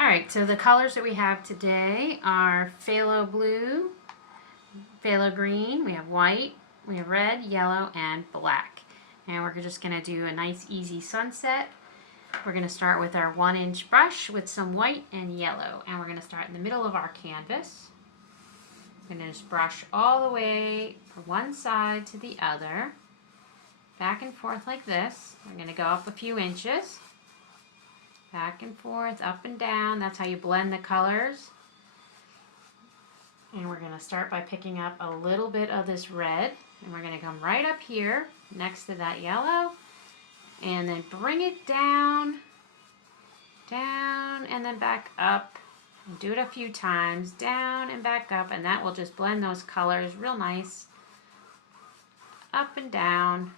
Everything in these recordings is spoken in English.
Alright, so the colors that we have today are Phalo Blue, Phalo Green, we have white, we have red, yellow, and black. And we're just going to do a nice easy sunset. We're going to start with our 1-inch brush with some white and yellow. And we're going to start in the middle of our canvas. We're going to just brush all the way from one side to the other. Back and forth like this. We're going to go up a few inches. Back and forth, up and down. That's how you blend the colors. And we're going to start by picking up a little bit of this red. And we're going to come right up here next to that yellow. And then bring it down, down, and then back up. And do it a few times, down and back up. And that will just blend those colors real nice. Up and down.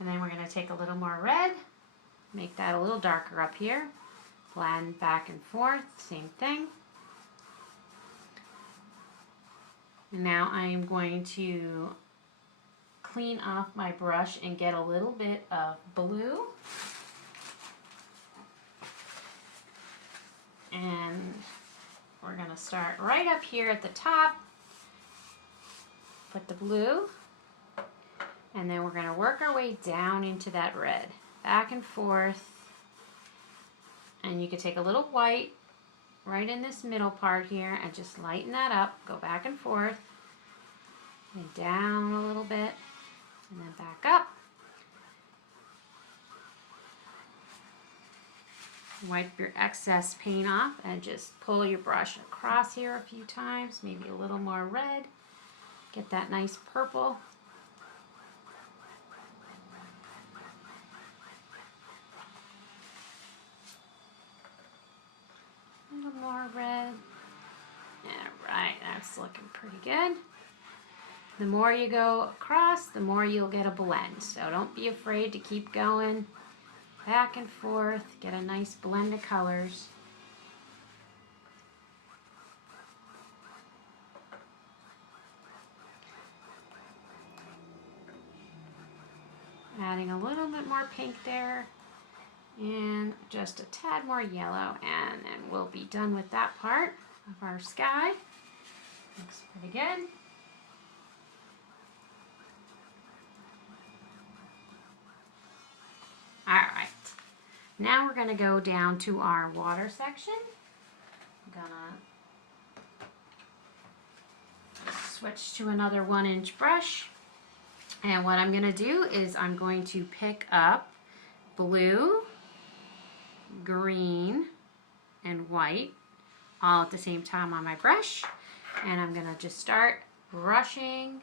And then we're going to take a little more red. Make that a little darker up here. Blend back and forth, same thing. And now I am going to clean off my brush and get a little bit of blue. And we're going to start right up here at the top. Put the blue. And then we're going to work our way down into that red. Back and forth. And you could take a little white right in this middle part here and just lighten that up. Go back and forth. And down a little bit. And then back up. Wipe your excess paint off and just pull your brush across here a few times. Maybe a little more red. Get that nice purple. A little more red. Alright, that's looking pretty good. The more you go across, the more you'll get a blend. So don't be afraid to keep going back and forth. Get a nice blend of colors. Adding a little bit more pink there. And just a tad more yellow, and then we'll be done with that part of our sky. Looks pretty good. Alright, now we're going to go down to our water section. I'm going to switch to another 1-inch brush. And what I'm going to do is I'm going to pick up blue, green, and white all at the same time on my brush. And I'm going to just start brushing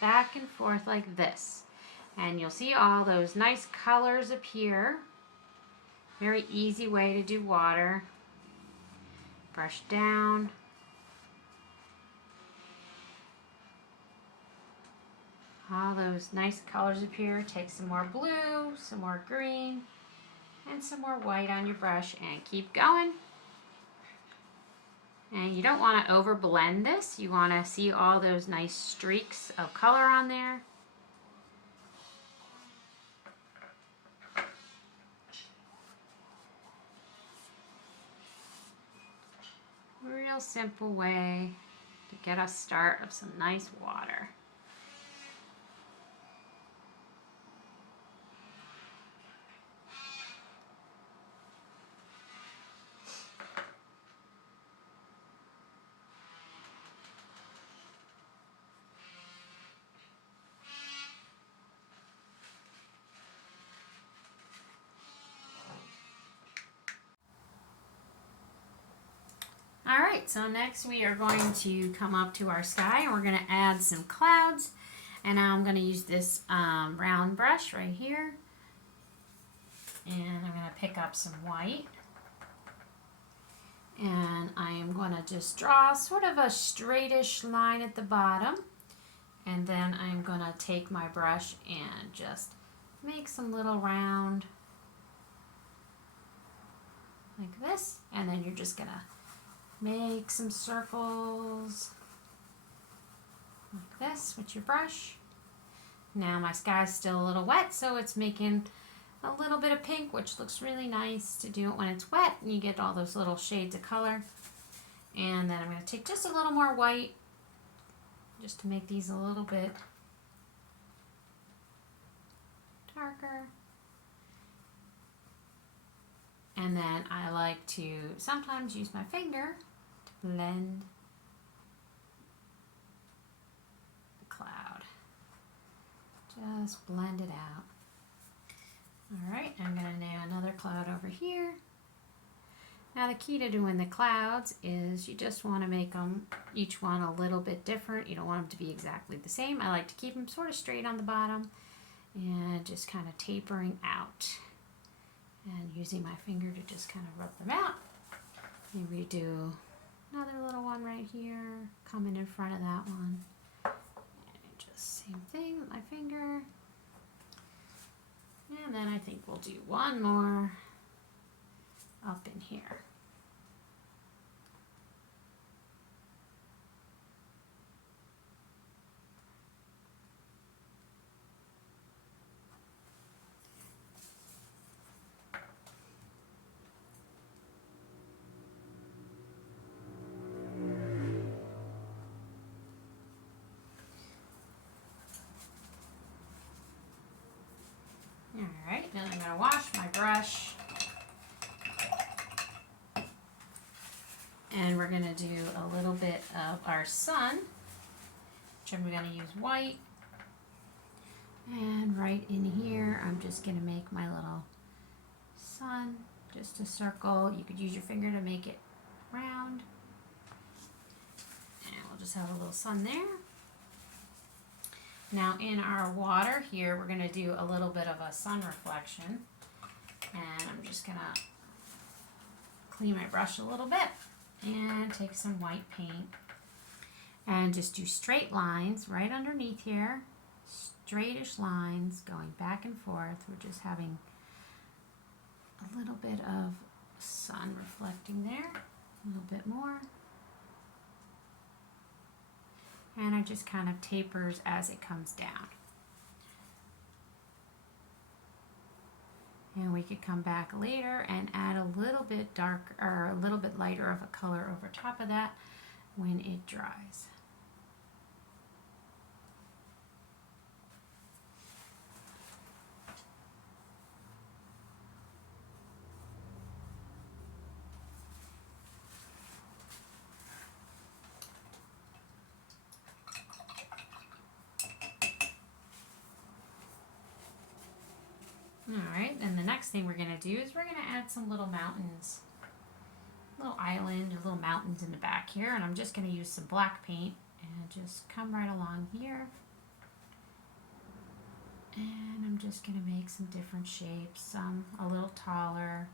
back and forth like this. And you'll see all those nice colors appear. Very easy way to do water. Brush down. All those nice colors appear. Take some more blue, some more green, and some more white on your brush, and keep going. And you don't want to over blend this. You want to see all those nice streaks of color on there. Real simple way to get a start of some nice water. Alright, so next we are going to come up to our sky and we're going to add some clouds. And now I'm going to use this round brush right here. And I'm going to pick up some white. And I am going to just draw sort of a straightish line at the bottom. And then I'm going to take my brush and just make some little round like this. And then you're just going to make some circles like this with your brush. Now my sky's still a little wet, so it's making a little bit of pink, which looks really nice to do it when it's wet, and you get all those little shades of color. And then I'm going to take just a little more white, just to make these a little bit darker. And then I like to sometimes use my finger to blend the cloud. Just blend it out. Alright, I'm going to name another cloud over here. Now the key to doing the clouds is you just want to make them, each one a little bit different. You don't want them to be exactly the same. I like to keep them sort of straight on the bottom and just kind of tapering out. And using my finger to just kind of rub them out. Maybe do another little one right here, coming in front of that one. And just same thing with my finger. And then I think we'll do one more up in here. Alright, then I'm going to wash my brush. And we're going to do a little bit of our sun, which I'm going to use white. And right in here, I'm just going to make my little sun, just a circle. You could use your finger to make it round. And we'll just have a little sun there. Now in our water here, we're going to do a little bit of a sun reflection. And I'm just going to clean my brush a little bit and take some white paint. And just do straight lines right underneath here. Straightish lines going back and forth. We're just having a little bit of sun reflecting there. A little bit more. And it just kind of tapers as it comes down. And we could come back later and add a little bit darker or a little bit lighter of a color over top of that when it dries. Alright, and the next thing we're going to do is we're going to add some little mountains, little island or little mountains in the back here, and I'm just going to use some black paint and just come right along here. And I'm just going to make some different shapes, some a little taller.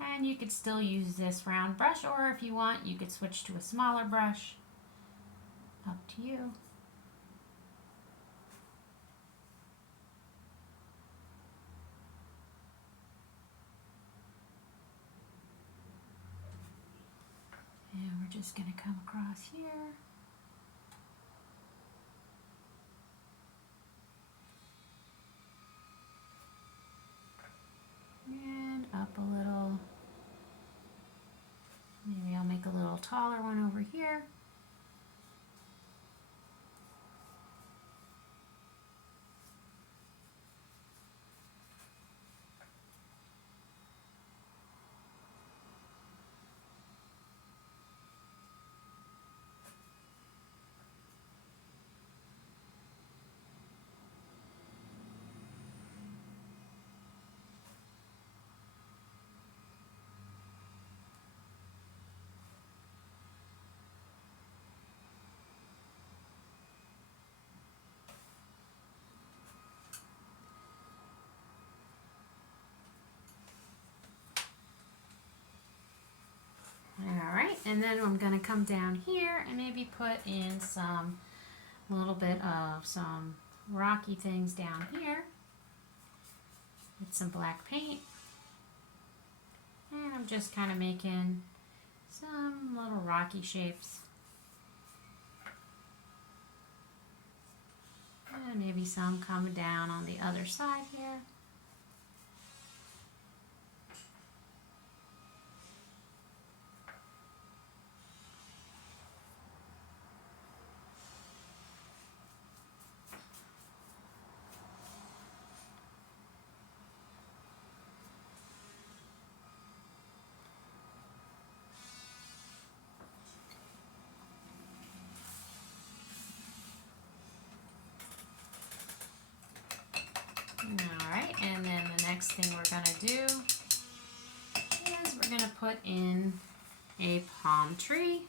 And you could still use this round brush, or if you want, you could switch to a smaller brush. Up to you. And we're just going to come across here. And up a little. Maybe I'll make a little taller one over here. Alright, and then I'm going to come down here and maybe put in some, little bit of some rocky things down here with some black paint. And I'm just kind of making some little rocky shapes. And maybe some coming down on the other side here. Alright, and then the next thing we're going to do is we're going to put in a palm tree.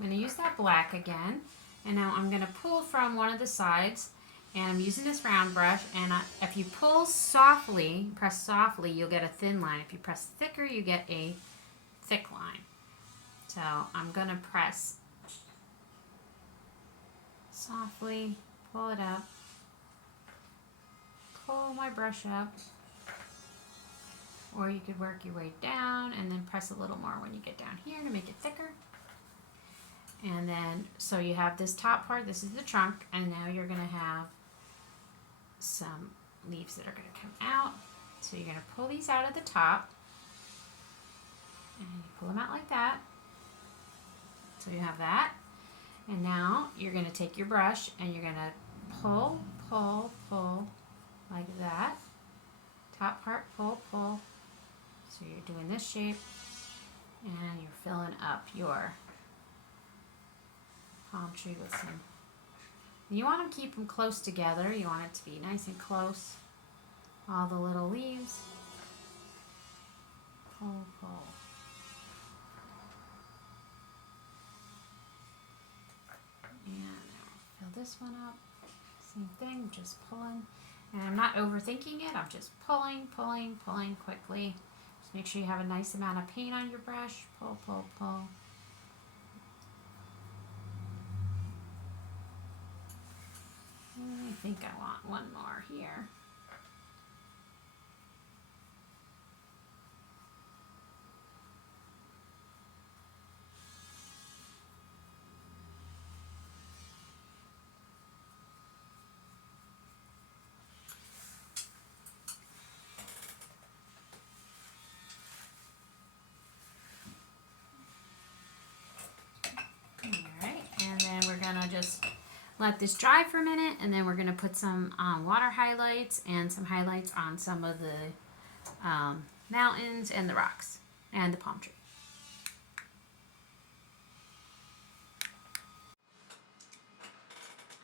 I'm going to use that black again, and now I'm going to pull from one of the sides, and I'm using this round brush, and if you pull softly, press softly, you'll get a thin line. If you press thicker, you get a thick line. So I'm going to press softly, pull it up, pull my brush up, or you could work your way down and then press a little more when you get down here to make it thicker. And then, so you have this top part, this is the trunk, and now you're going to have some leaves that are going to come out. So you're going to pull these out of the top, and you pull them out like that. So you have that. And now you're going to take your brush and you're going to pull, pull, pull like that. Top part, pull, pull. So you're doing this shape, and you're filling up your palm tree with some. You want to keep them close together. You want it to be nice and close. All the little leaves. Pull, pull. And fill this one up. Same thing, just pulling. And I'm not overthinking it. I'm just pulling, pulling, pulling quickly. Just make sure you have a nice amount of paint on your brush. Pull, pull, pull. I think I want one more here. Alright, and then we're gonna just let this dry for a minute, and then we're going to put some water highlights and some highlights on some of the mountains and the rocks and the palm tree.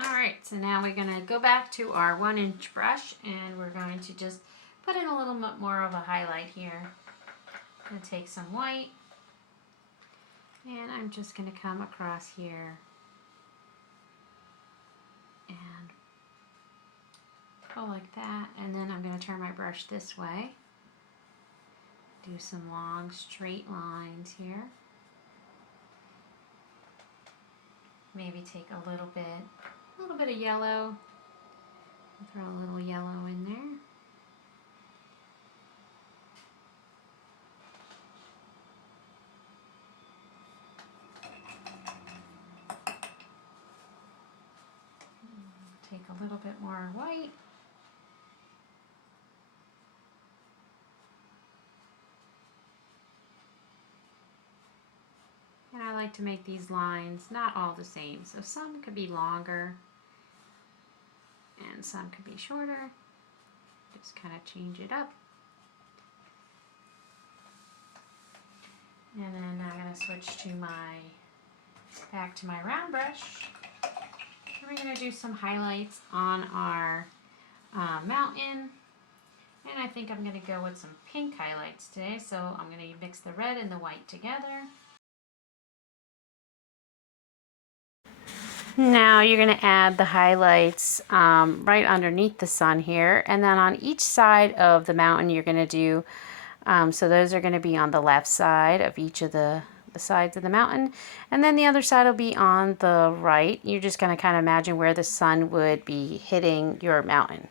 Alright, so now we're going to go back to our 1-inch brush, and we're going to just put in a little bit more of a highlight here. I'm going to take some white, and I'm just going to come across here and go like that, and then I'm going to turn my brush this way, do some long straight lines here, maybe take a little bit of yellow, throw a little yellow in there. Take a little bit more white. And I like to make these lines not all the same. So some could be longer and some could be shorter. Just kind of change it up. And then I'm going to switch to back to my round brush. And we're going to do some highlights on our mountain. And I think I'm going to go with some pink highlights today. So I'm going to mix the red and the white together. Now you're going to add the highlights right underneath the sun here. And then on each side of the mountain you're going to do, so those are going to be on the left side of each of the sides of the mountain. And then the other side will be on the right. You're just going to kind of imagine where the sun would be hitting your mountain.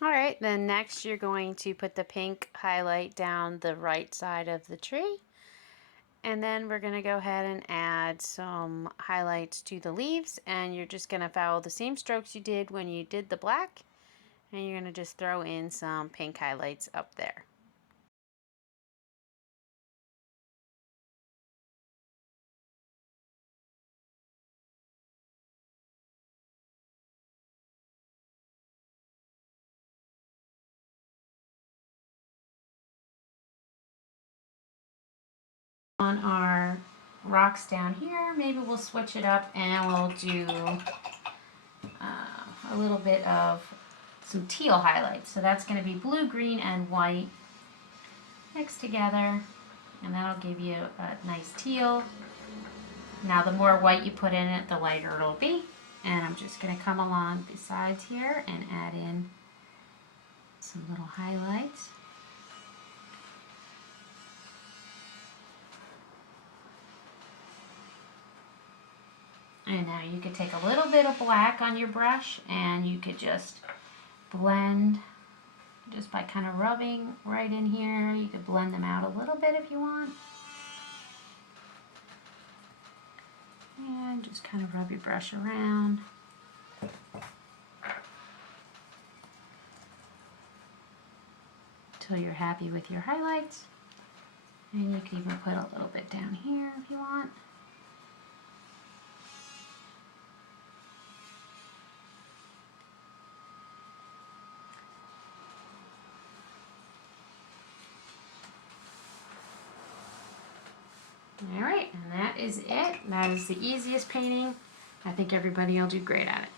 All right, then next you're going to put the pink highlight down the right side of the tree. And then we're going to go ahead and add some highlights to the leaves, and you're just going to follow the same strokes you did when you did the black, and you're going to just throw in some pink highlights up there. On our rocks down here, maybe we'll switch it up and we'll do a little bit of some teal highlights. So that's going to be blue, green, and white mixed together, and that'll give you a nice teal. Now the more white you put in it, the lighter it'll be. And I'm just going to come along the sides here and add in some little highlights. And now you could take a little bit of black on your brush and you could just blend just by kind of rubbing right in here. You could blend them out a little bit if you want. And just kind of rub your brush around. Until you're happy with your highlights. And you can even put a little bit down here if you want. Alright, and that is it. That is the easiest painting. I think everybody will do great at it.